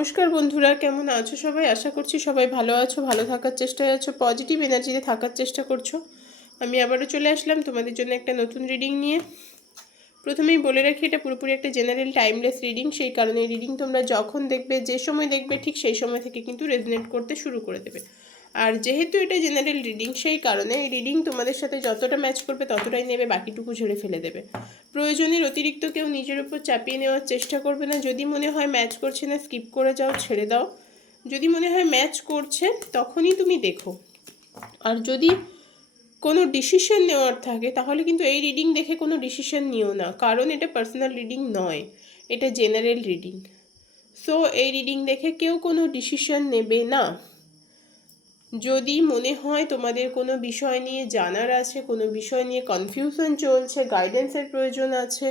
নমস্কার বন্ধুরা, কেমন আছো সবাই? আশা করছি সবাই ভালো আছো, ভালো থাকার চেষ্টায় আছো, পজিটিভ এনার্জিতে থাকার চেষ্টা করছো। আমি আবারও চলে আসলাম তোমাদের জন্য একটা নতুন রিডিং নিয়ে। প্রথমেই বলে রাখি, এটা পুরোপুরি একটা জেনারেল টাইমলেস রিডিং। সেই কারণে রিডিং তোমরা যখন দেখবে, যে সময় দেখবে, ঠিক সেই সময় থেকে কিন্তু রেজনেট করতে শুরু করে দেবে। আর যেহেতু এটা জেনারেল রিডিং, সেই কারণে এই রিডিং তোমাদের সাথে যতটা ম্যাচ করবে ততটাই নেবে, বাকিটুকু ঝেড়ে ফেলে দেবে। প্রয়োজনের অতিরিক্ত কেউ নিজের উপর চাপিয়ে নেওয়ার চেষ্টা করবে না। যদি মনে হয় ম্যাচ করছে না, স্কিপ করে যাও, ছেড়ে দাও। যদি মনে হয় ম্যাচ করছে, তখনই তুমি দেখো। আর যদি কোনো ডিসিশন নেওয়ার থাকে, তাহলে কিন্তু এই রিডিং দেখে কোনো ডিসিশন নিও না, কারণ এটা পার্সোনাল রিডিং নয়, এটা জেনারেল রিডিং। সো এই রিডিং দেখে কেউ কোনো ডিসিশন নেবে না। যদি মনে হয় তোমাদের কোনো বিষয় নিয়ে জানার আছে, কোনো বিষয় নিয়ে কনফিউশন চলছে, গাইডেন্সের প্রয়োজন আছে,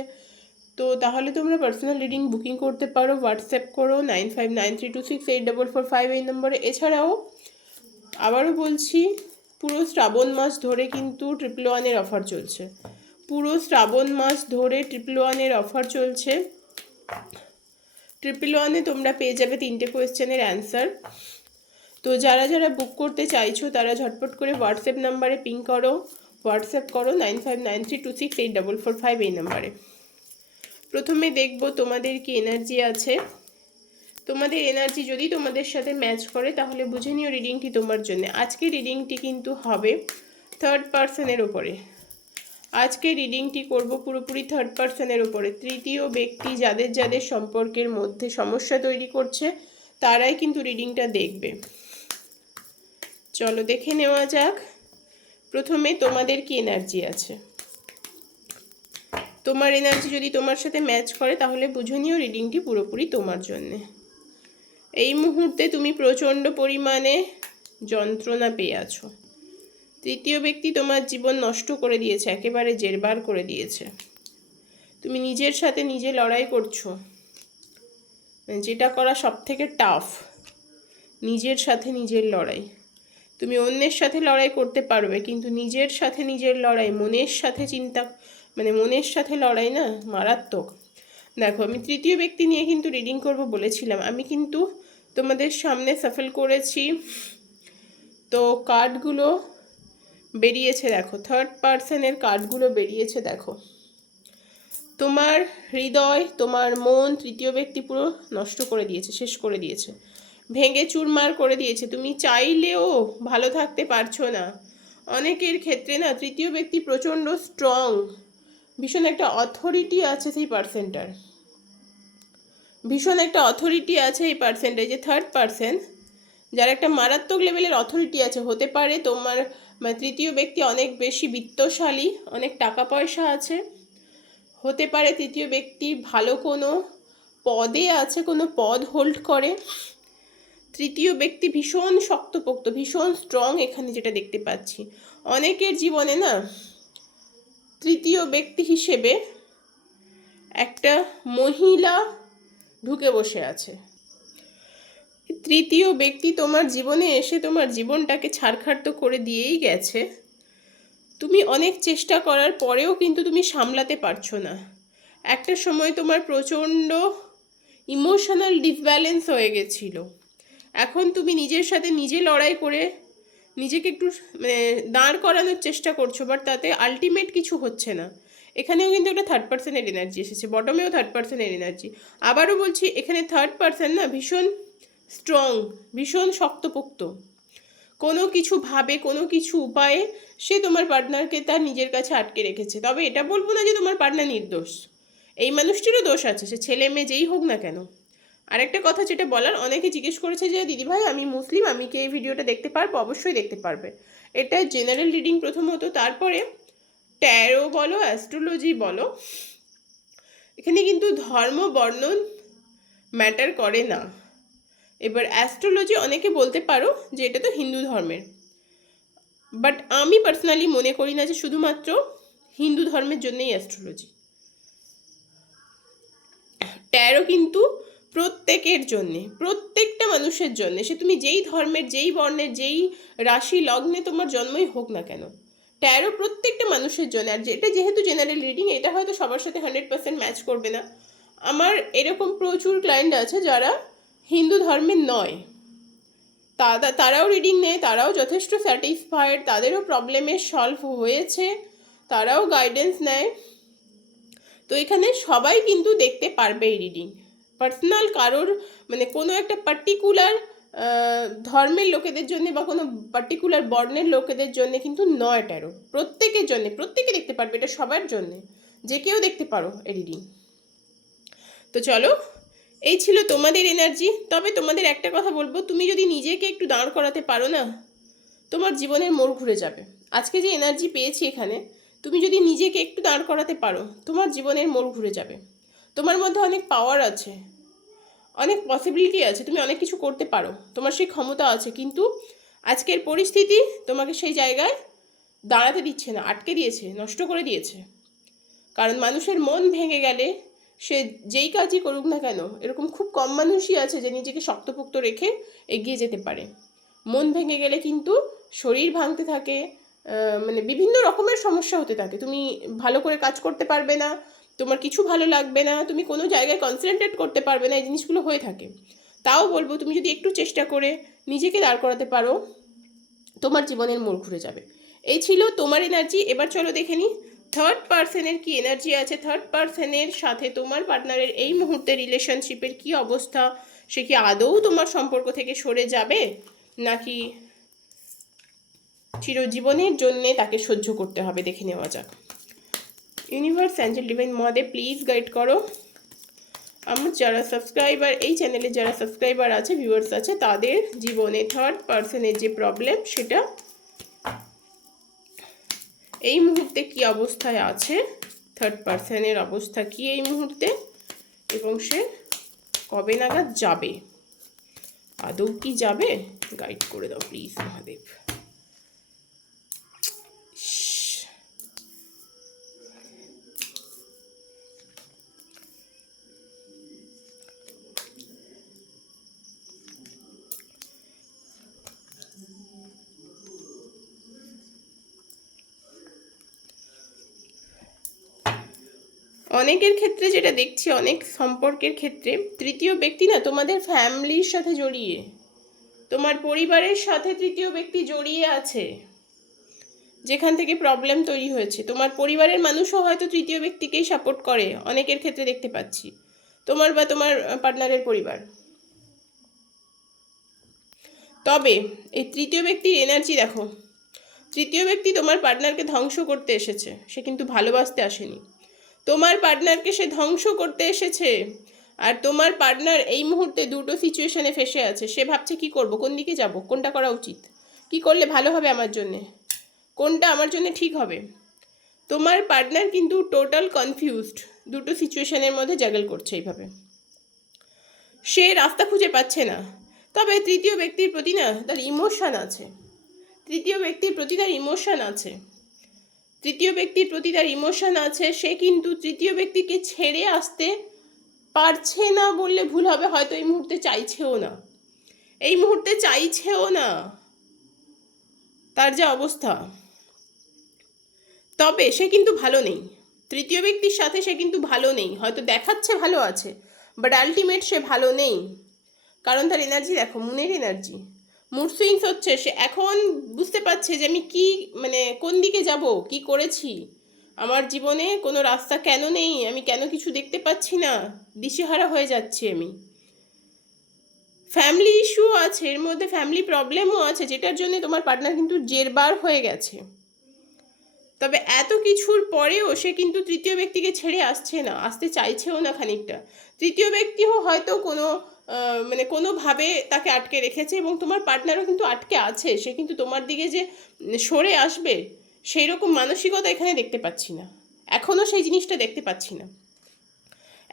তো তাহলে তোমরা পার্সোনাল রিডিং বুকিং করতে পারো। হোয়াটসঅ্যাপ করো 9593268445 এই নম্বরে। এছাড়াও আবারও বলছি, পুরো শ্রাবণ মাস ধরে কিন্তু 111-এর অফার চলছে। পুরো শ্রাবণ মাস ধরে 111-এর অফার চলছে। 111-এ তোমরা পেয়ে যাবে 3টে কোয়েশ্চেনের অ্যান্সার। তো যারা যারা বুক করতে চাইছো তারা ঝটপট করে হোয়াটসঅ্যাপ নাম্বারে পিং করো, হোয়াটসঅ্যাপ করো 9593268445 এই নাম্বারে। প্রথমে দেখব তোমাদের কি এনার্জি আছে। তোমাদের এনার্জি যদি তোমাদের সাথে ম্যাচ করে, তাহলে বুঝে নিও রিডিংটি তোমার জন্য। আজকে রিডিংটি কিন্তু হবে থার্ড পার্সনের ওপরে। আজকে রিডিংটি করব পুরোপুরি থার্ড পার্সনের ওপরে। তৃতীয় ব্যক্তি যাদের যাদের সম্পর্কের মধ্যে সমস্যা তৈরি করছে, তারাই কিন্তু রিডিংটা দেখবে। চলো দেখে নেওয়া যাক প্রথমে তোমাদের কি এনার্জি আছে। তোমার এনার্জি যদি তোমার সাথে ম্যাচ করে, তাহলে বুঝে নিও রিডিংটি পুরোপুরি তোমার জন্যে। এই মুহূর্তে তুমি প্রচণ্ড পরিমাণে যন্ত্রণা পেয়ে আছো। তৃতীয় ব্যক্তি তোমার জীবন নষ্ট করে দিয়েছে, একেবারে জেরবার করে দিয়েছে। তুমি নিজের সাথে নিজে লড়াই করছো, যেটা করা সব থেকে টাফ, নিজের সাথে নিজের লড়াই। তুমি অন্যের সাথে লড়াই করতে পারবে, কিন্তু নিজের সাথে নিজের লড়াই, মনের সাথে চিন্তা, মানে মনের সাথে লড়াই না, মারাত্মক। দেখো, আমি তৃতীয় ব্যক্তি নিয়ে কিন্তু রিডিং করব বলেছিলাম। আমি কিন্তু তোমাদের সামনে সাফল করেছি, তো কার্ডগুলো বেরিয়েছে দেখো, থার্ড পার্সনের কার্ডগুলো বেরিয়েছে দেখো। তোমার হৃদয়, তোমার মন তৃতীয় ব্যক্তি পুরো নষ্ট করে দিয়েছে, শেষ করে দিয়েছে, ভেঙে চুরমার করে দিয়েছে। তুমি চাইলেও ভালো থাকতে পারছো না। অনেকের ক্ষেত্রে না তৃতীয় ব্যক্তি প্রচণ্ড স্ট্রং, ভীষণ একটা অথরিটি আছে সেই পার্সনটার, ভীষণ একটা অথরিটি আছে এই পার্সনটার। যে থার্ড পার্সন, যার একটা মারাত্মক লেভেলের অথরিটি আছে। হতে পারে তোমার তৃতীয় ব্যক্তি অনেক বেশি বিত্তশালী, অনেক টাকা পয়সা আছে। হতে পারে তৃতীয় ব্যক্তি ভালো কোনো পদে আছে, কোনো পদ হোল্ড করে। তৃতীয় ব্যক্তি ভীষণ শক্তপোক্ত, ভীষণ স্ট্রং, এখানে যেটা দেখতে পাচ্ছি। অনেকের জীবনে না তৃতীয় ব্যক্তি হিসেবে একটা মহিলা ঢুকে বসে আছে। তৃতীয় ব্যক্তি তোমার জীবনে এসে তোমার জীবনটাকে ছাড়খাড় তো করে দিয়েই গেছে। তুমি অনেক চেষ্টা করার পরেও কিন্তু তুমি সামলাতে পারছো না। একটা সময় তোমার প্রচণ্ড ইমোশনাল ডিসব্যালেন্স হয়ে গেছিল। এখন তুমি নিজের সাথে নিজে লড়াই করে নিজেকে একটু দাঁড় করানোর চেষ্টা করছো, বাট তাতে আলটিমেট কিছু হচ্ছে না। এখানেও কিন্তু একটা থার্ড পার্সনের এনার্জি এসেছে, বটমেও থার্ড পার্সনের এনার্জি। আবারও বলছি, এখানে থার্ড পার্সন না ভীষণ স্ট্রং, ভীষণ শক্তপোক্ত। কোনো কিছু ভাবে, কোনো কিছু উপায়ে সে তোমার পার্টনারকে তার নিজের কাছে আটকে রেখেছে। তবে এটা বলবো না যে তোমার পার্টনার নির্দোষ, এই মানুষটিরও দোষ আছে, সে ছেলে মেয়ে যেই হোক না কেন। আরেকটা কথা যেটা বলার, অনেকে জিজ্ঞেস করেছে যে দিদিভাই আমি মুসলিম, আমি কি এই ভিডিওটা দেখতে পারবো? অবশ্যই দেখতে পারবে। এটা জেনারেল রিডিং প্রথমত, তারপরে ট্যারো বলো, অ্যাস্ট্রোলজি বলো, এখানে কিন্তু ধর্ম বর্ণন ম্যাটার করে না। এবার অ্যাস্ট্রোলজি অনেকে বলতে পারো যে এটা তো হিন্দু ধর্মের, বাট আমি পার্সোনালি মনে করি না যে শুধুমাত্র হিন্দু ধর্মের জন্যই অ্যাস্ট্রোলজি। ট্যারো কিন্তু প্রত্যেকের জন্যে, প্রত্যেকটা মানুষের জন্যে, সে তুমি যেই ধর্মের, যেই বর্ণের, যেই রাশি লগ্নে তোমার জন্মই হোক না কেন, ট্যারো প্রত্যেকটা মানুষের জন্য। আর এটা যেহেতু জেনারেল রিডিং, এটা হয়তো সবার সাথে 100% ম্যাচ করবে না। আমার এরকম প্রচুর ক্লায়েন্ট আছে যারা হিন্দু ধর্মের নয়, তারাও রিডিং নেয়, তারাও যথেষ্ট স্যাটিসফাইড, তাদেরও প্রবলেমের সলভ হয়েছে, তারাও গাইডেন্স নেয়। তো এখানে সবাই কিন্তু দেখতে পারবে এই রিডিং। পার্সোনাল কারোর মানে কোনো একটা পার্টিকুলার ধর্মের লোকেদের জন্য বা কোনো পার্টিকুলার বর্ণের লোকেদের জন্য কিন্তু নয় ট্যারো, প্রত্যেকের জন্য, প্রত্যেকে দেখতে পারবে, এটা সবার জন্যে, যে কেউ দেখতে পারো এই রিডিং। তো চলো, এই ছিল তোমাদের এনার্জি। তবে তোমাদের একটা কথা বলবো, তুমি যদি নিজেকে একটু দাঁড় করাতে পারো না, তোমার জীবনের মোড় ঘুরে যাবে। আজকে যে এনার্জি পেয়েছি এখানে, তুমি যদি নিজেকে একটু দাঁড় করাতে পারো, তোমার জীবনের মোড় ঘুরে যাবে। তোমার মধ্যে অনেক পাওয়ার আছে, অনেক পসিবিলিটি আছে, তুমি অনেক কিছু করতে পারো, তোমার সেই ক্ষমতা আছে, কিন্তু আজকের পরিস্থিতি তোমাকে সেই জায়গায় দাঁড়াতে দিচ্ছে না, আটকে দিয়েছে, নষ্ট করে দিয়েছে। কারণ মানুষের মন ভেঙে গেলে সে যেই কাজই করুক না কেন, এরকম খুব কম মানুষই আছে যে নিজেকে শক্তপোক্ত রেখে এগিয়ে যেতে পারে। মন ভেঙে গেলে কিন্তু শরীর ভাঙতে থাকে, মানে বিভিন্ন রকমের সমস্যা হতে থাকে। তুমি ভালো করে কাজ করতে পারবে না, তোমার কিছু ভালো লাগবে না, তুমি কোনো জায়গায় কনসেন্ট্রেট করতে পারবে না, এই জিনিসগুলো হয়ে থাকে। তাও বলবো, তুমি যদি একটু চেষ্টা করে নিজেকে দাঁড় করাতে পারো, তোমার জীবনের মোড় ঘুরে যাবে। এই ছিল তোমার এনার্জি। এবার চলো দেখে নিই থার্ড পার্সনের কি এনার্জি আছে। থার্ড পার্সনের সাথে তোমার পার্টনারের এই মুহূর্তে রিলেশনশিপের কি অবস্থা, সে কি আদৌ তোমার সম্পর্ক থেকে সরে যাবে, নাকি চিরজীবনের জন্যে তাকে সহ্য করতে হবে, দেখে নেওয়া যাক। ইউনিভার্স, অ্যাঞ্জেল, ডিভাইন মদে প্লিজ গাইড করো আমার যারা সাবস্ক্রাইবার, এই চ্যানেলে যারা সাবস্ক্রাইবার আছে, ভিউয়ার্স আছে, তাদের জীবনে থার্ড পার্সনের যে প্রবলেম, সেটা এই মুহূর্তে কি অবস্থায় আছে, থার্ড পার্সনের অবস্থা কি এই মুহূর্তে, এবং সে কবে নাগাদ যাবে, আদৌ কি যাবে, গাইড করে দাও প্লিজ মহাদেব। অনেকের ক্ষেত্রে যেটা দেখছি, অনেক সম্পর্কের ক্ষেত্রে তৃতীয় ব্যক্তি না তোমাদের ফ্যামিলির সাথে জড়িয়ে, তোমার পরিবারের সাথে তৃতীয় ব্যক্তি জড়িয়ে আছে, যেখান থেকে প্রবলেম তৈরি হয়েছে। তোমার পরিবারের মানুষও হয়তো তৃতীয় ব্যক্তিকেই সাপোর্ট করে, অনেকের ক্ষেত্রে দেখতে পাচ্ছি, তোমার বা তোমার পার্টনারের পরিবার। তবে এই তৃতীয় ব্যক্তির এনার্জি দেখো, তৃতীয় ব্যক্তি তোমার পার্টনারকে ধ্বংস করতে এসেছে, সে কিন্তু ভালোবাসতে আসেনি। তোমার পার্টনারকে সে ধ্বংস করতে এসেছে, আর তোমার পার্টনার এই মুহূর্তে দুটো সিচুয়েশনে ফেসে আছে। সে ভাবছে কি করব, কোন দিকে যাব, কোনটা করা উচিত, কি করলে ভালো হবে আমার জন্যে, কোনটা আমার জন্য ঠিক হবে। তোমার পার্টনার কিন্তু টোটাল কনফিউজড, দুটো সিচুয়েশনের মধ্যে জাগল করছে এইভাবে, সে রাস্তা খুঁজে পাচ্ছে না। তবে তৃতীয় ব্যক্তির প্রতি না তার ইমোশন আছে, তৃতীয় ব্যক্তির প্রতি তার ইমোশন আছে, তৃতীয় ব্যক্তির প্রতি তার ইমোশন আছে। সে কিন্তু তৃতীয় ব্যক্তিকে ছেড়ে আসতে পারছে না বললে ভুল হবে, হয়তো এই মুহূর্তে চাইছেও না, এই মুহূর্তে চাইছেও না, তার যে অবস্থা। তবে সে কিন্তু ভালো নেই, তৃতীয় ব্যক্তির সাথে সে কিন্তু ভালো নেই, হয়তো দেখাচ্ছে ভালো আছে, বাট আলটিমেট সে ভালো নেই। কারণ তার এনার্জি দেখো, মুনের এনার্জি, মুড সুইংস হচ্ছে। সে এখন বুঝতে পারছে যে আমি কি, মানে কোন দিকে যাব, কি করেছি, আমার জীবনে কোনো রাস্তা কেন নেই, আমি কেন কিছু দেখতে পাচ্ছি না, দিশেহারা হয়ে যাচ্ছি আমি। ফ্যামিলি ইস্যু আছে এর মধ্যে, ফ্যামিলি প্রবলেমও আছে, যেটার জন্য তোমার পার্টনার কিন্তু জেরবার হয়ে গেছে। তবে এত কিছুর পরেও সে কিন্তু তৃতীয় ব্যক্তিকে ছেড়ে আসছে না, আসতে চাইছেও না খানিকটা। তৃতীয় ব্যক্তিও হয়তো কোনো মানে কোনোভাবে তাকে আটকে রেখেছে, এবং তোমার পার্টনারও কিন্তু আটকে আছে। সে কিন্তু তোমার দিকে যে সরে আসবে সেই রকম মানসিকতা এখানে দেখতে পাচ্ছি না, এখনও সেই জিনিসটা দেখতে পাচ্ছি না,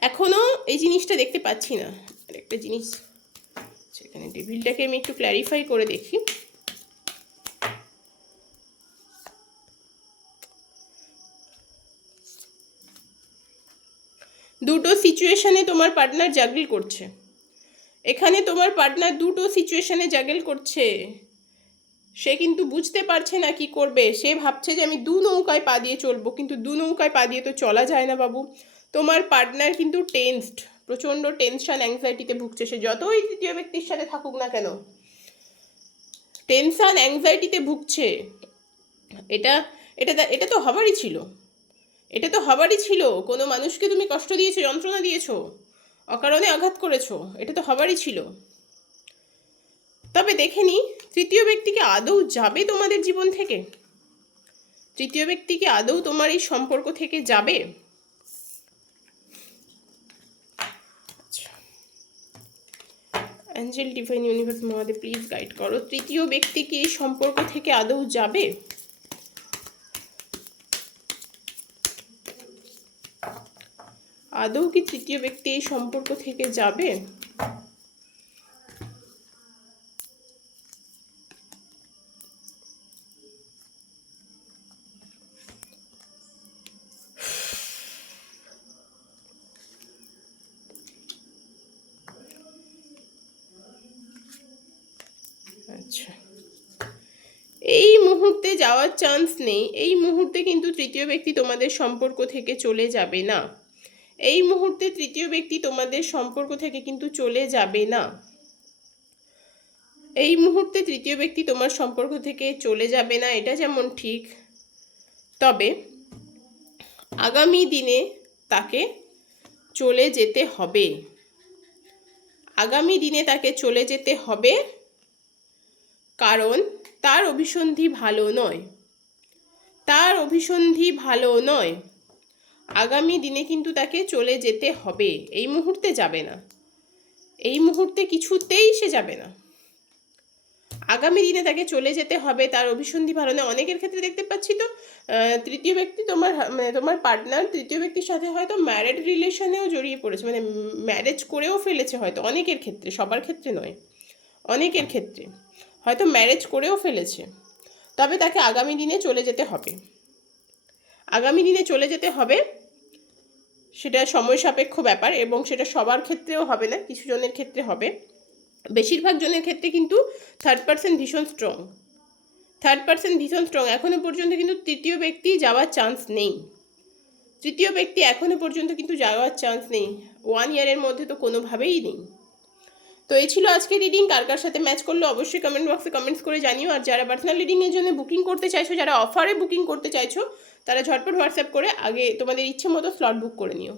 এখনও এই জিনিসটা দেখতে পাচ্ছি না। আর একটা জিনিস, সেখানে ডেভিলটাকে আমি একটু ক্ল্যারিফাই করে দেখি। দুটো সিচুয়েশনে তোমার পার্টনার জাগল করছে, এখানে তোমার পার্টনার দুটো সিচুয়েশনে জাগল করছে। সে কিন্তু বুঝতে পারছে না কি করবে, সে ভাবছে যে আমি দু নৌকায় পা দিয়ে চলবো, কিন্তু দু নৌকায় পা দিয়ে তো চলা যায় না বাবু। তোমার পার্টনার কিন্তু টেন্সড, প্রচণ্ড টেনশন অ্যাংজাইটিতে ভুগছে, সে যতই তৃতীয় ব্যক্তির সাথে থাকুক না কেন টেনশন অ্যাংজাইটিতে ভুগছে। এটা এটা এটা তো হবারই ছিল, এটা তো হবারই ছিল। কোনো মানুষকে তুমি কষ্ট দিয়েছো, যন্ত্রণা দিয়েছো, অকারণে আঘাত করেছো, এটা তো হবারই ছিল। তবে দেখে নি তৃতীয় ব্যক্তিকে আদৌ যাবে তোমাদের জীবন থেকে? তৃতীয় ব্যক্তিকে আদৌ তোমার এই সম্পর্ক থেকে যাবে? Angel divine universe Mahadev please guide করো, তৃতীয় ব্যক্তি কি এই সম্পর্ক থেকে আদৌ যাবে? আদৌ কি তৃতীয় ব্যক্তি এই সম্পর্ক থেকে যাবে? আচ্ছা, এই মুহূর্তে যাওয়ার চান্স নেই। এই মুহূর্তে কিন্তু তৃতীয় ব্যক্তি তোমাদের সম্পর্ক থেকে চলে যাবে না। এই মুহূর্তে তৃতীয় ব্যক্তি তোমাদের সম্পর্ক থেকে কিন্তু চলে যাবে না। এই মুহূর্তে তৃতীয় ব্যক্তি তোমার সম্পর্ক থেকে চলে যাবে না, এটা যেমন ঠিক, তবে আগামী দিনে তাকে চলে যেতে হবে। আগামী দিনে তাকে চলে যেতে হবে, কারণ তার অভিসন্ধি ভালো নয়। তার অভিসন্ধি ভালো নয়। আগামী দিনে কিন্তু তাকে চলে যেতে হবে, এই মুহূর্তে যাবে না। এই মুহূর্তে কিছুতেই সে যাবে না। আগামী দিনে তাকে চলে যেতে হবে, তার অভিসন্ধি ভালো নয়। অনেকের ক্ষেত্রে দেখতে পাচ্ছি তো তৃতীয় ব্যক্তি তোমার পার্টনার তৃতীয় ব্যক্তির সাথে হয়তো ম্যারেড রিলেশনেও জড়িয়ে পড়েছে, মানে ম্যারেজ করেও ফেলেছে হয়তো। অনেকের ক্ষেত্রে, সবার ক্ষেত্রে নয়, অনেকের ক্ষেত্রে হয়তো ম্যারেজ করেও ফেলেছে। তবে তাকে আগামী দিনে চলে যেতে হবে। আগামী দিনে চলে যেতে হবে, সেটা সময় সাপেক্ষ ব্যাপার, এবং সেটা সবার ক্ষেত্রেও হবে না, কিছু জনের ক্ষেত্রে হবে। বেশিরভাগ জনের ক্ষেত্রে কিন্তু থার্ড পার্সন ভীষণ স্ট্রং। থার্ড পার্সন ভীষণ স্ট্রং। এখনও পর্যন্ত কিন্তু তৃতীয় ব্যক্তি যাওয়ার চান্স নেই। তৃতীয় ব্যক্তি এখনও পর্যন্ত কিন্তু যাওয়ার চান্স নেই, 1 ইয়ারের মধ্যে তো কোনোভাবেই নেই। তো এই ছিল আজকে রিডিং। কার কার সাথে ম্যাচ করলো অবশ্যই কমেন্ট বক্সে কমেন্টস করে জানিও। আর যারা পার্সোনাল রিডিংয়ের জন্য বুকিং করতে চাইছো, যারা অফারে বুকিং করতে চাইছো, তারা ঝটপট হোয়াটসঅ্যাপ করে আগে তোমাদের ইচ্ছে মতো স্লট বুক করে নিও।